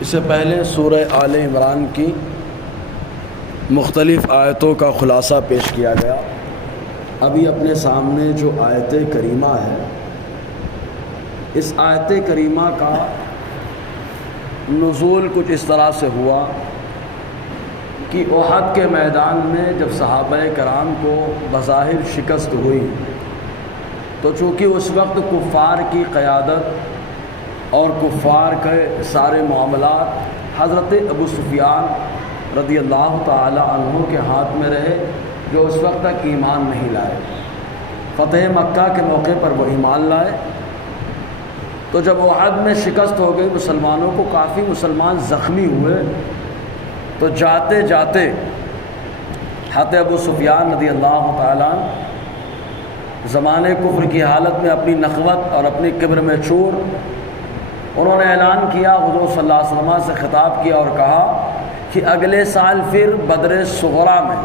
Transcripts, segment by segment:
اس سے پہلے سورہ آل عمران کی مختلف آیتوں کا خلاصہ پیش کیا گیا۔ ابھی اپنے سامنے جو آیت کریمہ ہے، اس آیت کریمہ کا نزول کچھ اس طرح سے ہوا کہ احد کے میدان میں جب صحابہ کرام کو بظاہر شکست ہوئی تو چونکہ اس وقت کفار کی قیادت اور کفار کے سارے معاملات حضرت ابو سفیان رضی اللہ تعالی عنہ کے ہاتھ میں رہے، جو اس وقت تک ایمان نہیں لائے۔ فتح مکہ کے موقع پر وہ ایمان لائے، تو جب احد میں شکست ہو گئی مسلمانوں کو، کافی مسلمان زخمی ہوئے، تو جاتے جاتے حضرت ابو سفیان رضی اللہ تعالیٰ زمانے کفر کی حالت میں اپنی نخوت اور اپنی کبر میں چور، انہوں نے اعلان کیا، حضور صلی اللہ علیہ وسلم سے خطاب کیا اور کہا کہ اگلے سال پھر بدر صغریٰ میں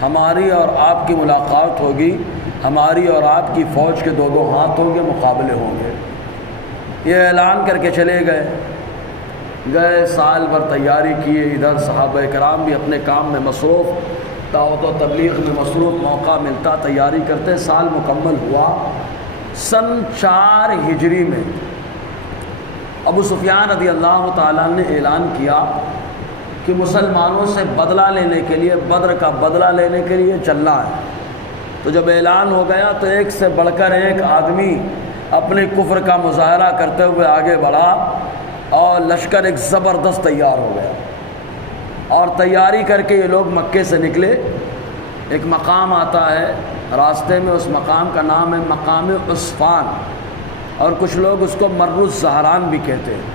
ہماری اور آپ کی ملاقات ہوگی، ہماری اور آپ کی فوج کے دو دو ہاتھ ہوں گے، مقابلے ہوں گے۔ یہ اعلان کر کے چلے گئے، سال بھر تیاری کیے، ادھر صحابہ کرام بھی اپنے کام میں مصروف، دعوت و تبلیغ میں مصروف، موقع ملتا تیاری کرتے۔ سال مکمل ہوا، سن 4 ہجری میں ابو سفیان رضی اللہ تعالیٰ نے اعلان کیا کہ مسلمانوں سے بدلہ لینے کے لیے، بدر کا بدلہ لینے کے لیے چلنا ہے۔ تو جب اعلان ہو گیا تو ایک سے بڑھ کر ایک آدمی اپنے کفر کا مظاہرہ کرتے ہوئے آگے بڑھا اور لشکر ایک زبردست تیار ہو گیا، اور تیاری کر کے یہ لوگ مکے سے نکلے۔ ایک مقام آتا ہے راستے میں، اس مقام کا نام ہے مقام عصفان، اور کچھ لوگ اس کو مر الزہران بھی کہتے ہیں۔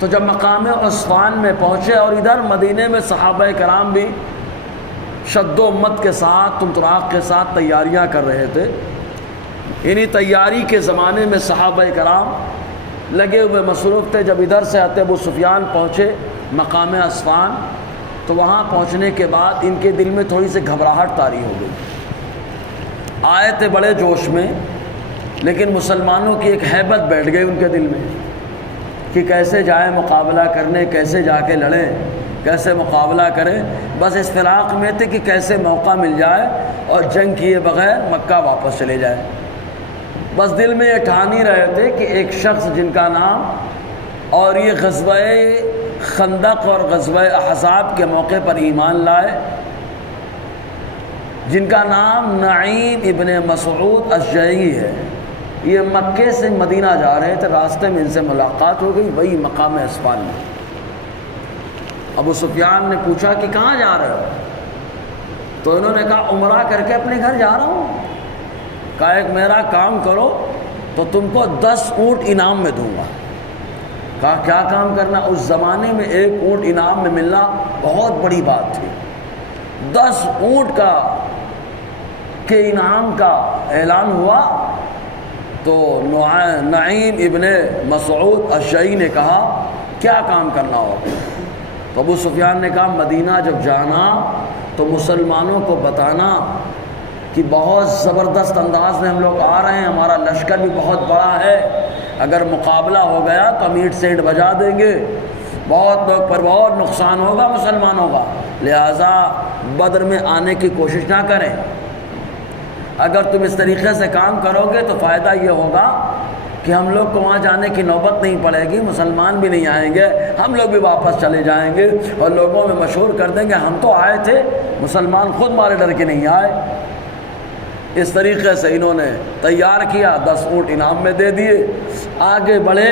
تو جب مقام عصفان میں پہنچے، اور ادھر مدینے میں صحابہ کرام بھی شد و مت کے ساتھ، تمطراق کے ساتھ تیاریاں کر رہے تھے۔ انہی تیاری کے زمانے میں صحابہ کرام لگے ہوئے مصروف تھے۔ جب ادھر سے ابو سفیان پہنچے مقام عصفان، تو وہاں پہنچنے کے بعد ان کے دل میں تھوڑی سی گھبراہٹ طاری ہو گئی۔ آئے تھے بڑے جوش میں، لیکن مسلمانوں کی ایک ہیبت بیٹھ گئی ان کے دل میں کہ کیسے جائیں مقابلہ کرنے، کیسے جا کے لڑیں، کیسے مقابلہ کریں۔ بس اس فراق میں تھے کہ کیسے موقع مل جائے اور جنگ کیے بغیر مکہ واپس چلے جائیں۔ بس دل میں یہ ٹھان ہی رہے تھے کہ ایک شخص جن کا نام، اور یہ غزوہ خندق اور غزوہ احزاب کے موقع پر ایمان لائے، جن کا نام نعیم ابن مسعود اشجعی ہے۔ یہ مکے سے مدینہ جا رہے تھے، راستے میں ان سے ملاقات ہو گئی، وہی مقام عصفان میں۔ ابو سفیان نے پوچھا کہ کہاں جا رہے ہو؟ تو انہوں نے کہا عمرہ کر کے اپنے گھر جا رہا ہوں۔ کہا ایک میرا کام کرو تو تم کو 10 اونٹ انعام میں دوں گا۔ کہا کیا کام کرنا؟ اس زمانے میں 1 اونٹ انعام میں ملنا بہت بڑی بات تھی۔ 10 اونٹ کا کے انعام کا اعلان ہوا، تو نعیم ابن مسعود اشجعی نے کہا کیا کام کرنا ہوگا؟ تو ابو سفیان نے کہا مدینہ جب جانا تو مسلمانوں کو بتانا کہ بہت زبردست انداز میں ہم لوگ آ رہے ہیں، ہمارا لشکر بھی بہت بڑا ہے، اگر مقابلہ ہو گیا تو میٹ سیٹ بجا دیں گے، بہت لوگ پر بہت نقصان ہوگا مسلمانوں کا، لہٰذا بدر میں آنے کی کوشش نہ کریں۔ اگر تم اس طریقے سے کام کرو گے تو فائدہ یہ ہوگا کہ ہم لوگ کو وہاں جانے کی نوبت نہیں پڑے گی، مسلمان بھی نہیں آئیں گے، ہم لوگ بھی واپس چلے جائیں گے اور لوگوں میں مشہور کر دیں گے ہم تو آئے تھے، مسلمان خود مارے ڈر کے نہیں آئے۔ اس طریقے سے انہوں نے تیار کیا، 10 اونٹ انعام میں دے دیے، آگے بڑھے۔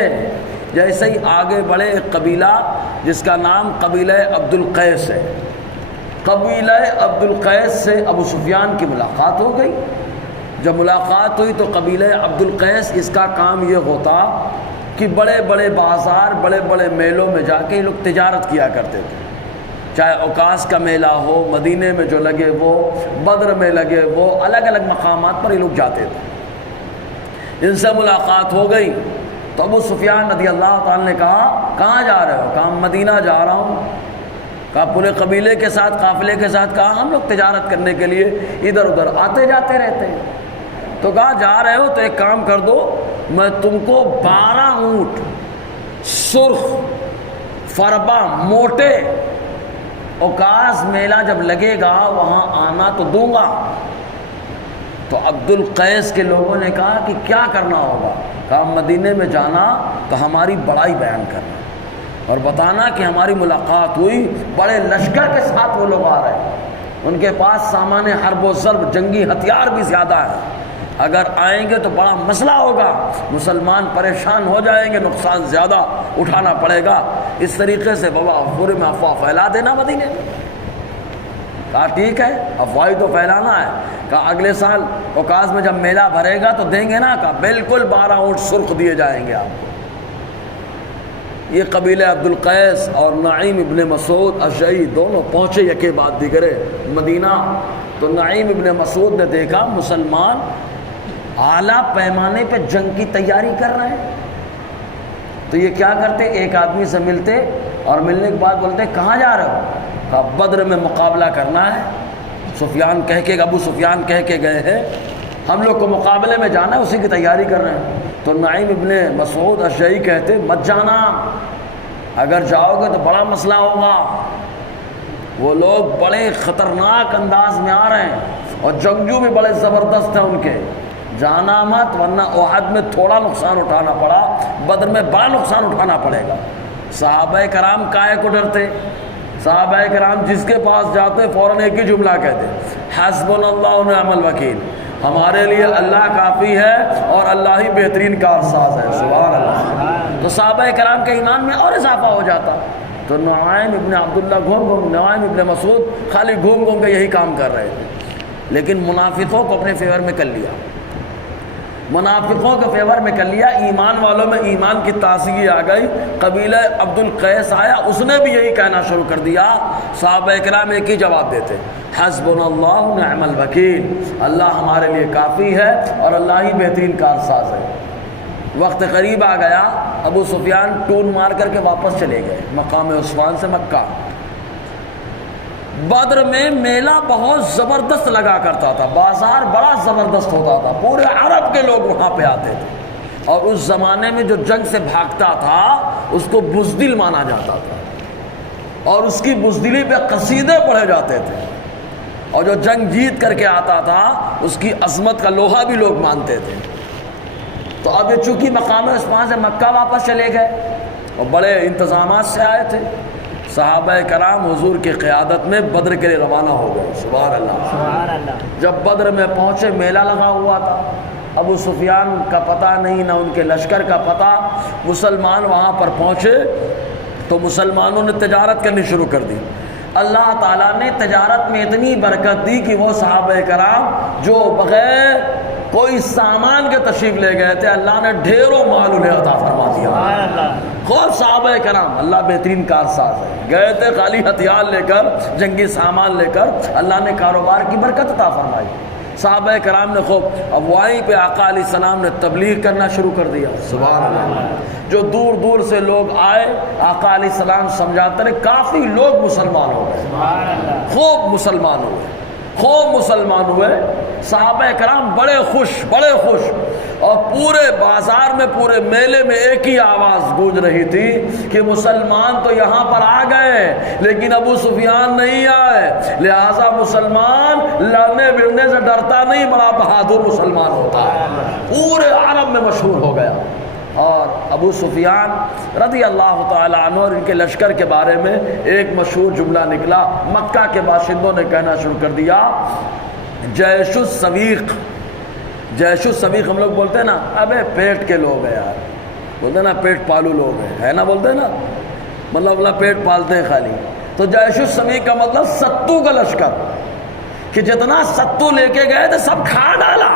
جیسے ہی آگے بڑھے، ایک قبیلہ جس کا نام قبیلہ عبد القیس ہے، قبیلہ عبد القیس سے ابو سفیان کی ملاقات ہو گئی۔ جب ملاقات ہوئی تو قبیلہ عبد القیس، اس کا کام یہ ہوتا کہ بڑے بڑے بازار، بڑے بڑے میلوں میں جا کے یہ لوگ تجارت کیا کرتے تھے، چاہے اوکاس کا میلہ ہو، مدینے میں جو لگے وہ، بدر میں لگے وہ، الگ الگ مقامات پر یہ لوگ جاتے تھے۔ ان سے ملاقات ہو گئی تو ابو سفیان رضی اللہ تعالیٰ نے کہا کہاں جا رہے ہو؟ کہا مدینہ جا رہا ہوں۔ کہا پورے قبیلے کے ساتھ، قافلے کے ساتھ؟ کہا ہم لوگ تجارت کرنے کے لیے ادھر ادھر آتے جاتے رہتے ہیں۔ تو کہا جا رہے ہو تو ایک کام کر دو، میں تم کو 12 اونٹ سرخ فربا موٹے اوکاس میلہ جب لگے گا وہاں آنا تو دوں گا۔ تو عبد القیس کے لوگوں نے کہا کہ کیا کرنا ہوگا؟ کہا مدینے میں جانا تو ہماری بڑائی بیان کرنا اور بتانا کہ ہماری ملاقات ہوئی، بڑے لشکر کے ساتھ وہ لوگ آ رہے ہیں، ان کے پاس سامان حرب و ضرب جنگی ہتھیار بھی زیادہ ہے، اگر آئیں گے تو بڑا مسئلہ ہوگا، مسلمان پریشان ہو جائیں گے، نقصان زیادہ اٹھانا پڑے گا، اس طریقے سے بابا پورے میں افواہ پھیلا دینا مدینے میں۔ کہا ٹھیک ہے، افواہی تو پھیلانا ہے۔ کہا اگلے سال اوکاس میں جب میلہ بھرے گا تو دیں گے نا؟ کہا بالکل 12 اونٹ سرخ دیے جائیں گے آپ کو۔ یہ قبیلہ عبد القیس اور نعیم ابن مسعود اشعری دونوں پہنچے یکے بعد دیگرے مدینہ۔ تو نعیم ابن مسعود نے دیکھا مسلمان اعلیٰ پیمانے پہ جنگ کی تیاری کر رہے ہیں، تو یہ کیا کرتے؟ ایک آدمی سے ملتے اور ملنے کے بعد بولتے کہاں جا رہے ہو؟ کہا بدر میں مقابلہ کرنا ہے، سفیان کہہ کے ابو سفیان کہہ کے گئے ہیں، ہم لوگ کو مقابلے میں جانا ہے، اسی کی تیاری کر رہے ہیں۔ تو نعیم ابن مسعود اشعری کہتے مت جانا، اگر جاؤ گے تو بڑا مسئلہ ہوگا، وہ لوگ بڑے خطرناک انداز میں آ رہے ہیں اور جنگجو بھی بڑے زبردست ہیں ان کے، جانا مت ورنہ احد میں تھوڑا نقصان اٹھانا پڑا، بدر میں بڑا نقصان اٹھانا پڑے گا۔ صحابہ کرام کائے کو ڈرتے؟ صحابہ کرام جس کے پاس جاتے فوراً ایک ہی جملہ کہتے حسبنا اللہ و نعم الوکیل، ہمارے لیے اللہ کافی ہے اور اللہ ہی بہترین کارساز ہے، سبحان اللہ۔ تو صحابہ کرام کے ایمان میں اور اضافہ ہو جاتا۔ تو نعیم ابن عبداللہ نعیم ابن مسعود خالی گھوم گھوم کے یہی کام کر رہے تھے، لیکن منافقوں کو اپنے فیور میں کر لیا، منافقوں کے فیور میں کر لیا، ایمان والوں میں ایمان کی تازگی آ گئی۔ قبیلہ عبد القیس آیا، اس نے بھی یہی کہنا شروع کر دیا، صحابہ کرام ایک ہی جواب دیتے حسبنا اللہ و نعم الوکیل، اللہ ہمارے لیے کافی ہے اور اللہ ہی بہترین کارساز ہے۔ وقت قریب آ گیا، ابو سفیان ٹون مار کر کے واپس چلے گئے مقام عثمان سے مکہ۔ بدر میں میلہ بہت زبردست لگا کرتا تھا، بازار بڑا زبردست ہوتا تھا، پورے عرب کے لوگ وہاں پہ آتے تھے، اور اس زمانے میں جو جنگ سے بھاگتا تھا اس کو بزدل مانا جاتا تھا، اور اس کی بزدلی پہ قصیدے پڑھے جاتے تھے، اور جو جنگ جیت کر کے آتا تھا اس کی عظمت کا لوہا بھی لوگ مانتے تھے۔ تو اب یہ چونکہ مقام عثمان سے مکہ واپس چلے گئے اور بڑے انتظامات سے آئے تھے، صحابہ کرام حضور کی قیادت میں بدر کے لیے روانہ ہو گئے، سبحان اللہ۔ جب بدر میں پہنچے میلہ لگا ہوا تھا، ابو سفیان کا پتہ نہیں نہ ان کے لشکر کا پتہ، مسلمان وہاں پر پہنچے تو مسلمانوں نے تجارت کرنی شروع کر دی۔ اللہ تعالیٰ نے تجارت میں اتنی برکت دی کہ وہ صحابہ کرام جو بغیر کوئی سامان کے تشریف لے گئے تھے، اللہ نے ڈھیروں مال انہیں عطا فرما دیا۔ خوب صحابہ کرام، اللہ بہترین کارساز ہے، گئے تھے خالی ہتھیار لے کر، جنگی سامان لے کر، اللہ نے کاروبار کی برکت عطا فرمائی۔ صحابہ کرام نے خوب، اب وہیں پہ آقا علیہ السلام نے تبلیغ کرنا شروع کر دیا، سبحان اللہ۔ جو دور دور سے لوگ آئے، آقا علیہ السلام سمجھاتے رہے، کافی لوگ مسلمان ہو گئے، خوب مسلمان ہوئے، خوب مسلمان ہوئے۔ صحابہ کرام بڑے خوش، بڑے خوش، اور پورے بازار میں، پورے میلے میں ایک ہی آواز گونج رہی تھی کہ مسلمان تو یہاں پر آ گئے لیکن ابو سفیان نہیں آئے، لہٰذا مسلمان لڑنے بڑنے سے ڈرتا نہیں، بڑا بہادر مسلمان ہوتا ہے۔ پورے عرب میں مشہور ہو گیا۔ اور ابو سفیان رضی اللہ تعالیٰ عنہ اور ان کے لشکر کے بارے میں ایک مشہور جملہ نکلا، مکہ کے باشندوں نے کہنا شروع کر دیا، جیش السویق۔ جیش السویق ہم لوگ بولتے ہیں نا، ابے پیٹ کے لوگ ہیں یار، بولتے ہیں نا پیٹ پالو لوگ ہیں، ہے نا، بولتے ہیں نا، مطلب اللہ پیٹ پالتے ہیں خالی۔ تو جیش السویق کا مطلب ستو کا لشکر، کہ جتنا ستو لے کے گئے تھے سب کھا ڈالا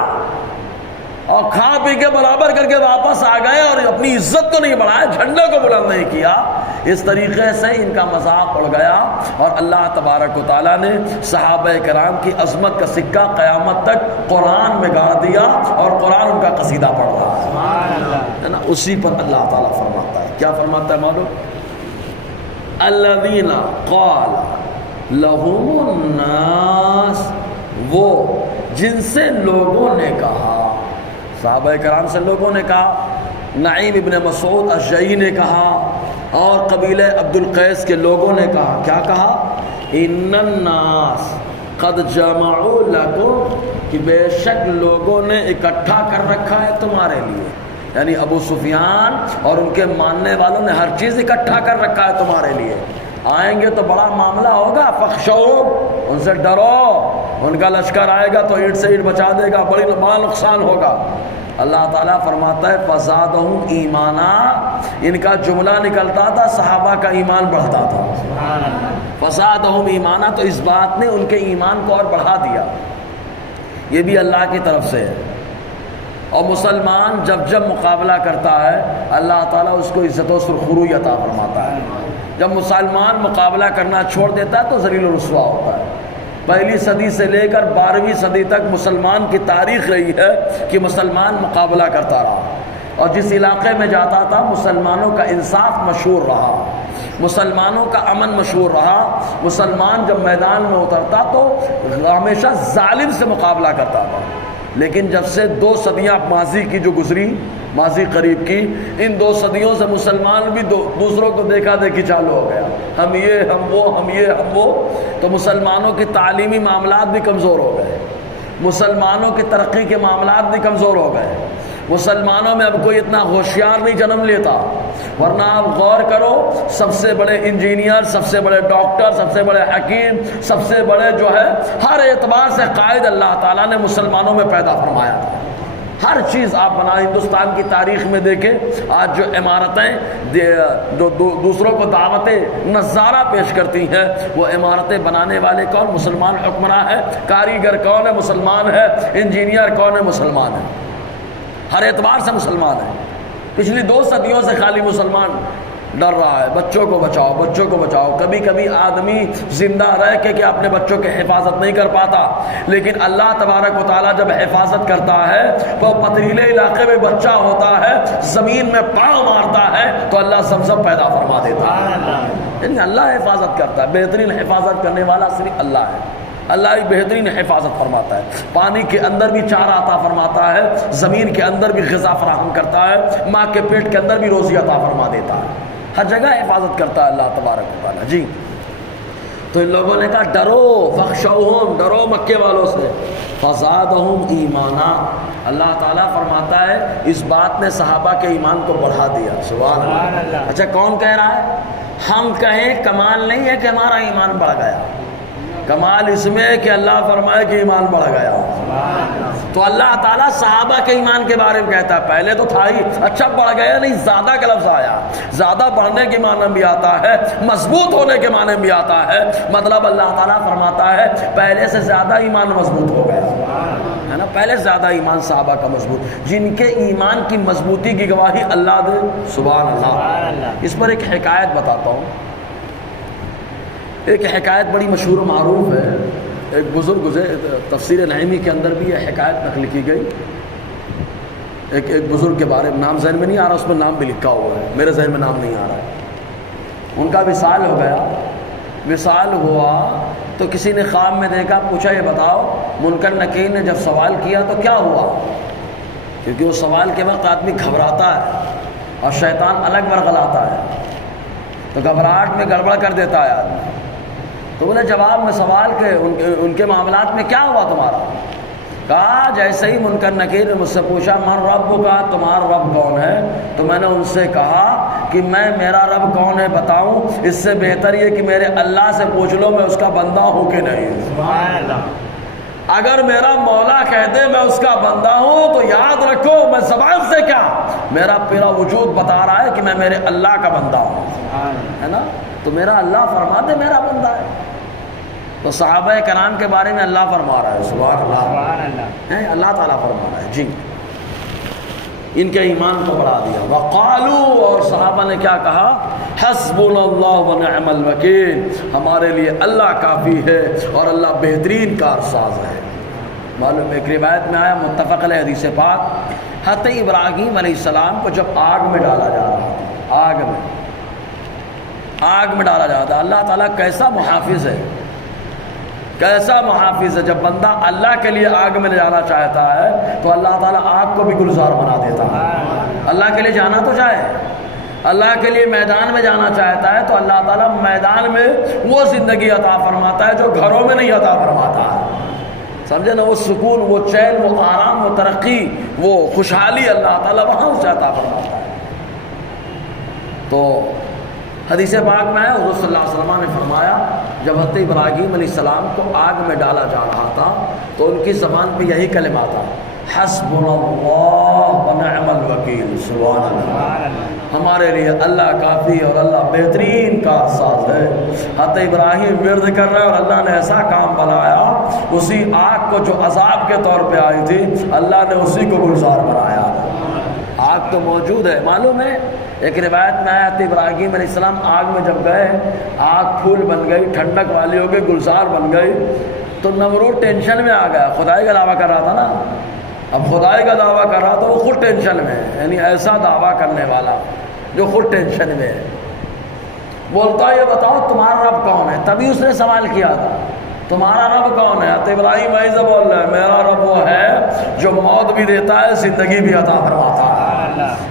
اور کھا پی کے برابر کر کے واپس آ گئے، اور اپنی عزت کو نہیں بڑھایا، جھنڈے کو بلند نہیں کیا۔ اس طریقے سے ان کا مذاق اڑ گیا، اور اللہ تبارک و تعالیٰ نے صحابہ کرام کی عظمت کا سکہ قیامت تک قرآن میں گاڑ دیا، اور قرآن ان کا قصیدہ پڑھ رہا ہے نا۔ اسی پر اللہ تعالیٰ فرماتا ہے، کیا فرماتا ہے معلوم؟ الذین قال لهم الناس، وہ جن سے لوگوں نے کہا، صحابہ کرام سے لوگوں نے کہا، نعیم ابن مسعود اشعری نے کہا، اور قبیلہ عبد القیس کے لوگوں نے کہا، کیا کہا؟ ان الناس قد جمعوا لکم، کہ بے شک لوگوں نے اکٹھا کر رکھا ہے تمہارے لیے، یعنی ابو سفیان اور ان کے ماننے والوں نے ہر چیز اکٹھا کر رکھا ہے تمہارے لیے، آئیں گے تو بڑا معاملہ ہوگا، فخشوہم، ان سے ڈرو، ان کا لشکر آئے گا تو اینٹ سے اینٹ بچا دے گا، بڑا نقصان ہوگا۔ اللہ تعالیٰ فرماتا ہے فزادہم ایمانا، ان کا جملہ نکلتا تھا صحابہ کا ایمان بڑھتا تھا، فزادہم ایمانا، تو اس بات نے ان کے ایمان کو اور بڑھا دیا، یہ بھی اللہ کی طرف سے ہے۔ اور مسلمان جب جب مقابلہ کرتا ہے اللہ تعالیٰ اس کو عزت و سرخروئی عطا فرماتا ہے، جب مسلمان مقابلہ کرنا چھوڑ دیتا ہے تو ذلیل و رسوا ہوتا ہے۔ پہلی صدی سے لے کر 12ویں صدی تک مسلمان کی تاریخ رہی ہے کہ مسلمان مقابلہ کرتا رہا، اور جس علاقے میں جاتا تھا مسلمانوں کا انصاف مشہور رہا، مسلمانوں کا امن مشہور رہا۔ مسلمان جب میدان میں اترتا تو ہمیشہ ظالم سے مقابلہ کرتا تھا، لیکن جب سے 2 صدیاں ماضی کی جو گزری، ماضی قریب کی، ان 2 صدیوں سے مسلمان بھی دوسروں کو دیکھا دیکھی چالو ہو گیا، ہم یہ ہم وہ، ہم یہ ہم وہ، تو مسلمانوں کی تعلیمی معاملات بھی کمزور ہو گئے، مسلمانوں کی ترقی کے معاملات بھی کمزور ہو گئے، مسلمانوں میں اب کوئی اتنا ہوشیار نہیں جنم لیتا، ورنہ آپ غور کرو، سب سے بڑے انجینئر، سب سے بڑے ڈاکٹر، سب سے بڑے حکیم، سب سے بڑے جو ہے ہر اعتبار سے قائد اللہ تعالیٰ نے مسلمانوں میں پیدا فرمایا تھا۔ ہر چیز آپ بنا ہندوستان کی تاریخ میں دیکھیں، آج جو عمارتیں دوسروں کو دعوت نظارہ پیش کرتی ہیں، وہ عمارتیں بنانے والے کون؟ مسلمان حکمراں ہے، کاریگر کون ہے؟ مسلمان ہے، انجینئر کون ہے؟ مسلمان ہے، ہر اعتبار سے مسلمان ہے۔ پچھلی 2 صدیوں سے خالی مسلمان ڈر رہا ہے، بچوں کو بچاؤ، بچوں کو بچاؤ۔ کبھی کبھی آدمی زندہ رہ کے اپنے بچوں کی حفاظت نہیں کر پاتا، لیکن اللہ تبارک و تعالیٰ جب حفاظت کرتا ہے تو پتھریلے علاقے میں بچہ ہوتا ہے، زمین میں پاؤں مارتا ہے تو اللہ زمزم پیدا فرما دیتا ہے، یعنی اللہ حفاظت کرتا ہے۔ بہترین حفاظت کرنے والا صرف اللہ ہے، اللہ ایک بہترین حفاظت فرماتا ہے، پانی کے اندر بھی چارہ عطا فرماتا ہے، زمین کے اندر بھی غذا فراہم کرتا ہے، ماں کے پیٹ کے اندر بھی روزی عطا فرما دیتا ہے، ہر جگہ حفاظت کرتا ہے اللہ تبارک و تعالیٰ۔ جی، تو ان لوگوں نے کہا ڈرو، فخشوہم، ڈرو مکے والوں سے، فزادہم ایمانا، اللہ تعالیٰ فرماتا ہے اس بات نے صحابہ کے ایمان کو بڑھا دیا۔ سبحان اللہ۔ اچھا کون کہہ رہا ہے؟ ہم کہیں کمال نہیں ہے کہ ہمارا ایمان بڑھ گیا، کمال اس میں ہے کہ اللہ فرمائے کہ ایمان بڑھ گیا۔ تو اللہ تعالیٰ صحابہ کے ایمان کے بارے میں کہتا ہے، پہلے تو تھا ہی، اچھا بڑھ گیا نہیں، زیادہ کا لفظ آیا، زیادہ بڑھنے کے معنی بھی آتا ہے، مضبوط ہونے کے معنی بھی آتا ہے، مطلب اللہ تعالیٰ فرماتا ہے پہلے سے زیادہ ایمان مضبوط ہو گیا ہے نا، پہلے سے زیادہ ایمان صحابہ کا مضبوط، جن کے ایمان کی مضبوطی کی گواہی اللہ دے۔ سبحان اللہ۔ اس پر ایک حکایت بتاتا ہوں، ایک حکایت بڑی مشہور و معروف ہے، ایک بزرگ تفسیر نعیمی کے اندر بھی یہ حکایت نقل کی گئی، ایک بزرگ کے بارے میں، نام ذہن میں نہیں آ رہا، اس میں نام بھی لکھا ہوا ہے، میرے ذہن میں نام نہیں آ رہا ہے۔ ان کا وصال ہو گیا، وصال ہوا تو کسی نے خواب میں دیکھا، پوچھا یہ بتاؤ منکر نکیر نے جب سوال کیا تو کیا ہوا؟ کیونکہ وہ سوال کے وقت آدمی گھبراتا ہے اور شیطان الگ ورغلاتا ہے، تو گھبراہٹ میں گڑبڑ کر دیتا ہے آدمی۔ تو انہیں جواب میں سوال کہ ان کے معاملات میں کیا ہوا تمہارا؟ کہا جیسے ہی منکر نکیر نے مجھ سے پوچھا من رب کا، تمہارا رب کون ہے؟ تو میں نے ان سے کہا کہ میں میرا رب کون ہے بتاؤں؟ اس سے بہتر یہ کہ میرے اللہ سے پوچھ لو میں اس کا بندہ ہوں کہ نہیں۔ سبحان اللہ۔ اگر میرا مولا کہہ دے میں اس کا بندہ ہوں تو یاد رکھو میں زبان سے کیا، میرا پورا وجود بتا رہا ہے کہ میں میرے اللہ کا بندہ ہوں، ہے نا؟ تو میرا اللہ فرما دے میرا بندہ ہے۔ تو صحابہ کرام کے بارے میں اللہ فرما رہا ہے، سبحان اللہ، اللہ تعالیٰ فرما رہا ہے۔ جی، ان کے ایمان کو بڑھا دیا۔ وقالو، اور صحابہ نے کیا کہا؟ حسبنا اللہ ونعم الوکیل، ہمارے لیے اللہ کافی ہے اور اللہ بہترین کارساز ہے۔ معلوم ایک روایت میں آیا، متفق علیہ حدیث پاک، حضرت ابراہیم علیہ السلام کو جب آگ میں ڈالا جا رہا تھا، آگ میں ڈالا جاتا، اللہ تعالیٰ کیسا محافظ ہے، کیسا محافظ ہے۔ جب بندہ اللہ کے لیے آگ میں جانا چاہتا ہے تو اللہ تعالیٰ آگ کو بھی گلزار بنا دیتا ہے۔ اللہ کے لیے جانا تو جائے، اللہ کے لیے میدان میں جانا چاہتا ہے تو اللہ تعالیٰ میدان میں وہ زندگی عطا فرماتا ہے جو گھروں میں نہیں عطا فرماتا ہے، سمجھے نا؟ وہ سکون، وہ چین، وہ آرام، وہ ترقی، وہ خوشحالی اللہ تعالیٰ وہاں سے عطا فرماتا ہے۔ تو حدیث پاک میں حضور صلی اللہ علیہ وسلم نے فرمایا جب حضرت ابراہیم علیہ السلام کو آگ میں ڈالا جا رہا تھا تو ان کی زبان پہ یہی کلمہ تھا، حسبنا اللہ ونعم الوکیل، سبحان اللہ، ہمارے لیے اللہ کافی اور اللہ بہترین کارساز ہے۔ حضرت ابراہیم ورد کر رہے اور اللہ نے ایسا کام بنایا، اسی آگ کو جو عذاب کے طور پہ آئی تھی اللہ نے اسی کو گلزار بنایا۔ آگ تو موجود ہے، معلوم ہے؟ ایک روایت میں آیا حضرت ابراہیم علیہ السلام آگ میں جب گئے، آگ پھول بن گئی، ٹھنڈک والی ہو گئی، گلزار بن گئی، تو نمرود ٹینشن میں آ گیا، خدائی کا دعویٰ کر رہا تھا نا، اب خدائی کا دعویٰ کر رہا تھا، وہ خود ٹینشن میں ہے، یعنی ایسا دعویٰ کرنے والا جو خود ٹینشن میں ہے، بولتا یہ بتاؤ تمہارا رب کون ہے؟ تبھی اس نے سوال کیا تھا تمہارا رب کون ہے؟ حضرت ابراہیم ایسے بول رہا ہے میرا رب وہ ہے جو موت بھی دیتا ہے، زندگی بھی عطا فرماتا ہے۔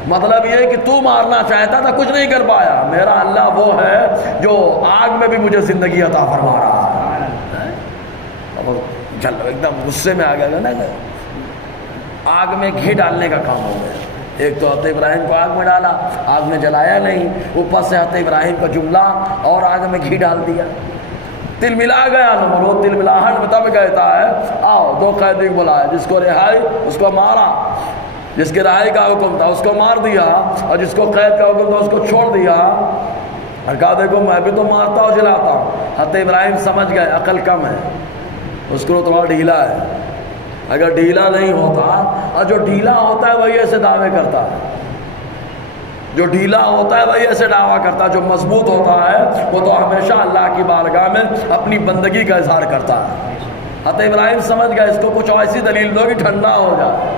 مطلب یہ کہ تو مارنا چاہتا تھا، کچھ نہیں کر پایا، میرا اللہ وہ ہے جو آگ میں بھی مجھے زندگی عطا فرما رہا ہے۔ چلو ایک دم غصے میں آ گیا نا، آگ میں گھی ڈالنے کا کام ہو گیا۔ ایک تو حضرت ابراہیم کو آگ میں ڈالا، آگ میں جلایا نہیں، اوپر سے حضرت ابراہیم کا جملہ اور آگ میں گھی ڈال دیا، تل ملا گیا نمرود، تل ملاہٹ میں تب کہتا ہے آؤ دو قیدی کو بلائے، جس کو رہائی اس کو مارا، جس کے رہائی کا حکم تھا اس کو مار دیا، اور جس کو قید کا حکم تھا اس کو چھوڑ دیا، اور کہا دیکھو میں بھی تو مارتا ہوں جلاتا ہوں۔ حضرت ابراہیم سمجھ گئے عقل کم ہے، اس کو تھوڑا ڈھیلا ہے، اگر ڈھیلا نہیں ہوتا، اور جو ڈھیلا ہوتا ہے وہی ایسے دعوے کرتا ہے، جو ڈھیلا ہوتا ہے وہی ایسے دعویٰ کرتا ہے، جو مضبوط ہوتا ہے وہ تو ہمیشہ اللہ کی بارگاہ میں اپنی بندگی کا اظہار کرتا ہے۔ حضرت ابراہیم سمجھ گئے اس کو کچھ ایسی دلیل دو کہ ٹھنڈا ہو جائے،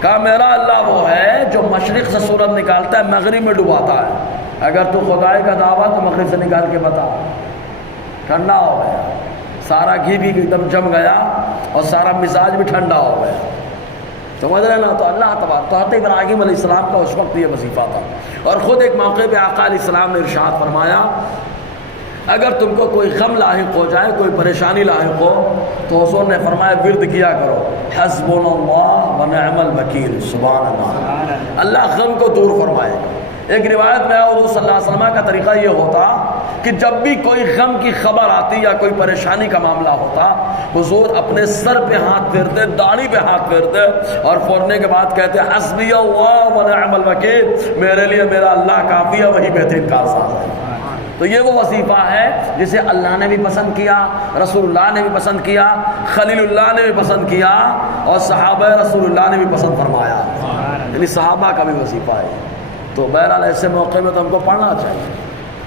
کہا میرا اللہ وہ ہے جو مشرق سے سورج نکالتا ہے مغرب میں ڈباتا ہے، اگر تو خدائی کا دعویٰ تو مغرب سے نکال کے بتا۔ ٹھنڈا ہو گیا، سارا گھی بھی ایک دم جم گیا اور سارا مزاج بھی ٹھنڈا ہو گیا، سمجھ رہے نا؟ تو اللہ تبارک تو حضرت ابراہیم علیہ السلام کا اس وقت یہ وظیفہ تھا، اور خود ایک موقع پہ آقا علیہ السلام نے ارشاد فرمایا اگر تم کو کوئی غم لاحق ہو جائے، کوئی پریشانی لاحق ہو، تو حضور نے فرمایا ورد کیا کرو حسبنا اللہ ونعم الوکیل، سبحان اللہ، اللہ غم کو دور فرمائے۔ ایک روایت میں حضور صلی اللہ علیہ وسلم کا طریقہ یہ ہوتا کہ جب بھی کوئی غم کی خبر آتی یا کوئی پریشانی کا معاملہ ہوتا، حضور اپنے سر پہ ہاتھ پھیرتے، داڑھی پہ ہاتھ پھیرتے اور پھیرنے کے بعد کہتے حسبی اللہ ونعم الوکیل، میرے لیے میرا اللہ کافی ہے، وہی بہترین کارساز ہے۔ تو یہ وہ وظیفہ ہے جسے اللہ نے بھی پسند کیا، رسول اللہ نے بھی پسند کیا، خلیل اللہ نے بھی پسند کیا، اور صحابہ رسول اللہ نے بھی پسند فرمایا، یعنی صحابہ کا بھی وظیفہ ہے۔ تو بہرحال ایسے موقع میں تو ہم کو پڑھنا چاہیے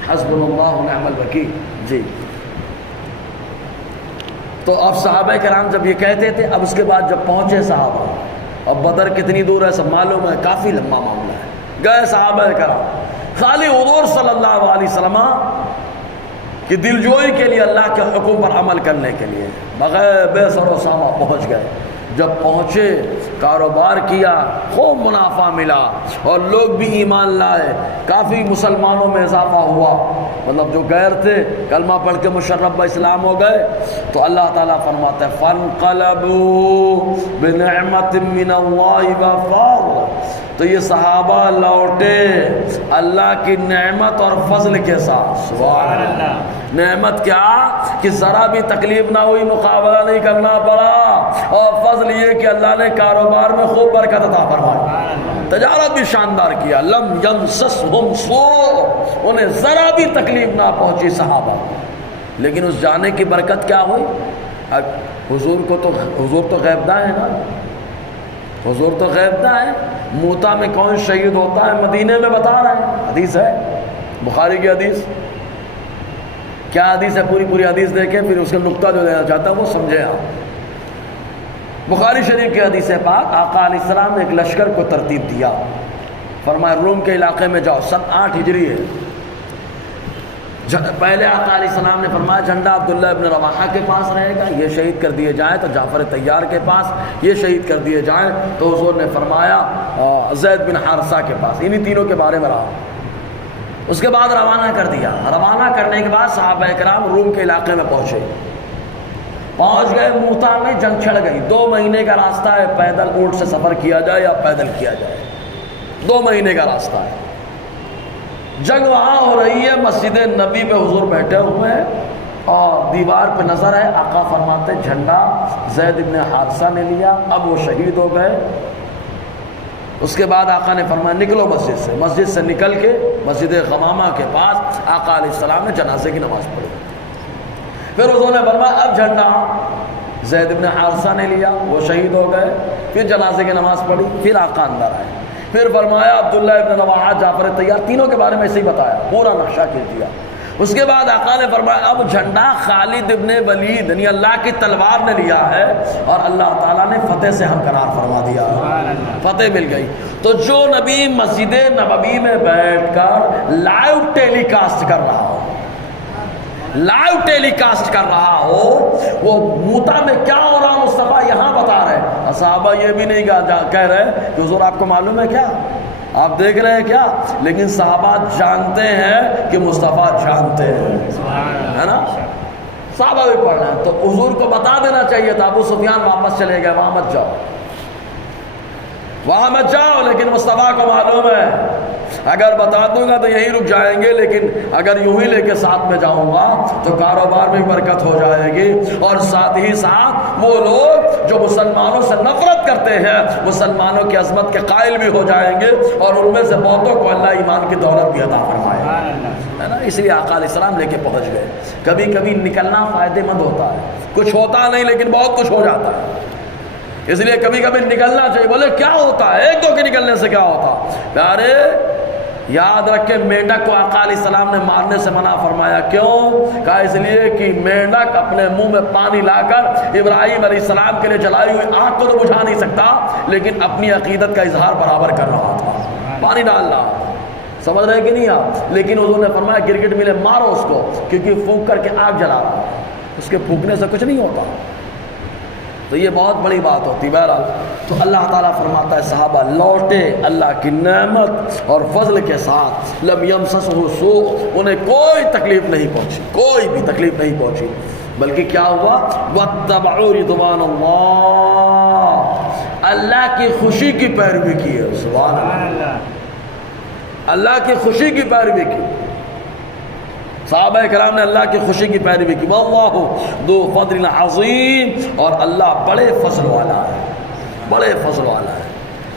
حسبنا اللہ ونعم الوکیل۔ جی تو اب صحابہ کرام جب یہ کہتے تھے، اب اس کے بعد جب پہنچے صحابہ، اب بدر کتنی دور ہے سب معلوم ہے، کافی لمبا معاملہ ہے، گئے صحابہ کرام، خالی حضور صلی اللہ علیہ وسلم کی دلجوئی کے لیے، اللہ کے حکم پر عمل کرنے کے لیے بغیر بے سر و ساما پہنچ گئے۔ جب پہنچے کاروبار کیا، خوب منافع ملا اور لوگ بھی ایمان لائے، کافی مسلمانوں میں اضافہ ہوا، مطلب جو غیر تھے کلمہ پڑھ کے مشرف اسلام ہو گئے۔ تو اللہ تعالیٰ فرماتا ہے فَانْقَلَبُوا بِنِعْمَةٍ مِّنَ اللَّهِ وَفَضْلٍ، تو یہ صحابہ لوٹے اللہ کی نعمت اور فضل کے ساتھ، سبحان اللہ۔ نعمت کیا کہ ذرا بھی تکلیف نہ ہوئی، مقابلہ نہیں کرنا پڑا، اور فضل یہ کہ اللہ نے کاروبار میں خوب برکت عطا فرمائی، تجارت بھی شاندار کیا، لم یمسسہم سوء، انہیں ذرا بھی تکلیف نہ پہنچی صحابہ۔ لیکن اس جانے کی برکت کیا ہوئی؟ حضور تو غیب داں ہے نا، حضور تو غیب داں ہے۔ موتا میں کون شہید ہوتا ہے مدینے میں بتا رہے ہیں، حدیث ہے بخاری کی حدیث، کیا حدیث ہے پوری حدیث دیکھیں، پھر اس کا نقطہ جو دینا چاہتا ہے وہ سمجھے آپ۔ بخاری شریف کی حدیث پاک، آقا علیہ السلام نے ایک لشکر کو ترتیب دیا، فرمایا روم کے علاقے میں جاؤ، 8 ہجری ہے۔ پہلے آقا علیہ السلام نے فرمایا جھنڈا عبداللہ ابن رواحہ کے پاس رہے گا، یہ شہید کر دیے جائیں تو جعفر طیار کے پاس، یہ شہید کر دیے جائیں تو حضور نے فرمایا زید بن حارثہ کے پاس، انہی تینوں کے بارے میں رہا۔ اس کے بعد روانہ کر دیا۔ روانہ کرنے کے بعد صحابہ کرام روم کے علاقے میں پہنچ گئے۔ موتا میں جنگ چھڑ گئی۔ 2 مہینے کا راستہ ہے، پیدل اونٹ سے سفر کیا جائے یا پیدل کیا جائے، 2 مہینے کا راستہ ہے۔ جنگ وہاں ہو رہی ہے، مسجد نبی پہ حضور بیٹھے ہوئے ہیں اور دیوار پہ نظر ہے، آقا فرماتے جھنڈا زید بن حارثہ نے لیا، اب وہ شہید ہو گئے۔ اس کے بعد آقا نے فرمایا نکلو مسجد سے نکل کے مسجد غمامہ کے پاس آقا علیہ السلام نے جنازے کی نماز پڑھی۔ پھر حضور نے فرمایا اب جھنڈا زید بن حارثہ نے لیا، وہ شہید ہو گئے۔ پھر جنازے کی نماز پڑھی، پھر آقا اندر آئے۔ پھر فرمایا عبداللہ ابن رواحہ، جعفر طیار، تینوں کے بارے میں ایسے ہی بتایا، پورا نقشہ کھینچ دیا۔ اس کے بعد آقا نے فرمایا اب جھنڈا خالد ابن ولید یعنی اللہ کی تلوار نے لیا ہے اور اللہ تعالیٰ نے فتح سے ہمکنار فرما دیا، فتح مل گئی۔ تو جو نبی مسجد نبوی میں بیٹھ کر لائیو ٹیلی کاسٹ کر رہا ہو، وہ موتا میں کیا ہو رہا مصطفیٰ یہاں بتا رہے۔ صحابہ یہ بھی نہیں کہہ رہے کہ حضور آپ کو معلوم ہے کیا، آپ دیکھ رہے ہیں کیا، لیکن صحابہ جانتے ہیں کہ مصطفیٰ جانتے ہیں، ہے نا، صحابہ بھی پڑھ رہے ہیں۔ تو حضور کو بتا دینا چاہیے تھا، ابو سفیان واپس چلے گئے، وہاں مت جاؤ، لیکن مصطفیٰ کو معلوم ہے اگر بتا دوں گا تو یہیں رک جائیں گے، لیکن اگر یوں ہی لے کے ساتھ میں جاؤں گا تو کاروبار میں برکت ہو جائے گی، اور ساتھ ہی ساتھ وہ لوگ جو مسلمانوں سے نفرت کرتے ہیں مسلمانوں کی عظمت کے قائل بھی ہو جائیں گے، اور ان میں سے بہتوں کو اللہ ایمان کی دولت بھی عطا فرمائے گا، ہے نا۔ اس لیے آقا علیہ السلام لے کے پہنچ گئے۔ کبھی کبھی نکلنا فائدے مند ہوتا ہے، کچھ ہوتا نہیں لیکن بہت کچھ ہو جاتا ہے، اس لیے کبھی کبھی نکلنا چاہیے۔ بولے کیا ہوتا ہے، 1-2 کے نکلنے سے کیا ہوتا؟ پیارے یاد رکھ کے مینڈک کو آقا علیہ السلام نے مارنے سے منع فرمایا، کیوں؟ کہا اس لیے کہ مینڈک اپنے منہ میں پانی لا کر ابراہیم علیہ السلام کے لیے جلائی ہوئی آگ کو تو بجھا نہیں سکتا، لیکن اپنی عقیدت کا اظہار برابر کر رہا تھا، پانی ڈال رہا تھا، سمجھ رہے کہ نہیں آپ؟ لیکن حضور نے فرمایا گرگٹ ملے مارو اس کو، کیونکہ پھونک کر کے آگ جلا رہا ہے، اس کے پھونکنے سے کچھ نہیں ہوتا۔ تو یہ بہت بڑی بات ہوتی۔ بہرحال تو اللہ تعالیٰ فرماتا ہے صحابہ لوٹے اللہ کی نعمت اور فضل کے ساتھ، لم یمسسہ سوء، انہیں کوئی تکلیف نہیں پہنچی، کوئی بھی تکلیف نہیں پہنچی، بلکہ کیا ہوا؟ واتبعوا رضوان اللہ کی خوشی کی پیروی کی ہے، سبحان اللہ، اللہ کی خوشی کی پیروی کی۔ صحابہ کرام نے اللہ کی خوشی کی پیروی کی۔ واللہ ذو فضل عظیم، اور اللہ بڑے فضل والا ہے، بڑے فضل والا ہے۔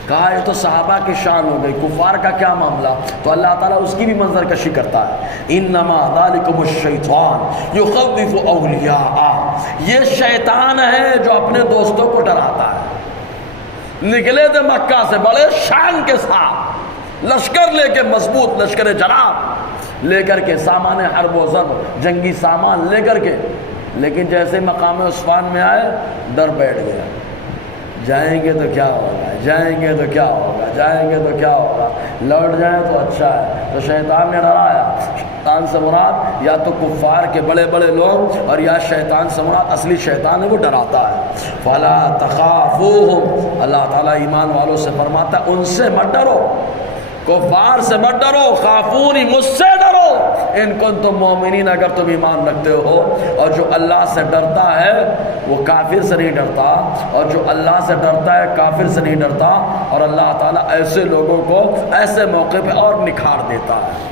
کہا یہ تو صحابہ کی شان ہو گئی، کفار کا کیا معاملہ؟ تو اللہ تعالیٰ اس کی بھی منظر کشی کرتا ہے۔ انما ذالکم الشیطان یخوف اولیاء، یہ شیطان ہے جو اپنے دوستوں کو ڈراتا ہے۔ نکلے تھے مکہ سے بڑے شان کے ساتھ، لشکر لے کے، مضبوط لشکر جناب لے کر کے، سامان حرب و ضرب، جنگی سامان لے کر کے، لیکن جیسے مقام عثمان میں آئے ڈر بیٹھ گیا، جائیں گے تو کیا ہوگا، جائیں گے تو کیا ہوگا، جائیں گے تو کیا ہوگا، لوٹ جائیں تو اچھا ہے۔ تو شیطان نے ڈرایا۔ شیطان سے مراد یا تو کفار کے بڑے بڑے لوگ، اور یا شیطان سے مراد اصلی شیطان ہے، وہ ڈراتا ہے۔ فلا تخافوہم، اللہ تعالیٰ ایمان والوں سے فرماتا ہے ان سے مت ڈرو، کفار سے مت ڈرو، خافونی، مجھ سے ڈرو، ان کنتم مومنین، اگر تم ایمان رکھتے ہو۔ اور جو اللہ سے ڈرتا ہے وہ کافر سے نہیں ڈرتا، اور جو اللہ سے ڈرتا ہے کافر سے نہیں ڈرتا، اور اللہ تعالیٰ ایسے لوگوں کو ایسے موقع پہ اور نکھار دیتا ہے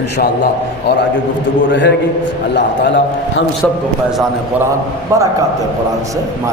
انشاءاللہ۔ اور آگے گفتگو رہے گی۔ اللہ تعالیٰ ہم سب کو فیضان قرآن، برکات قرآن سے مالا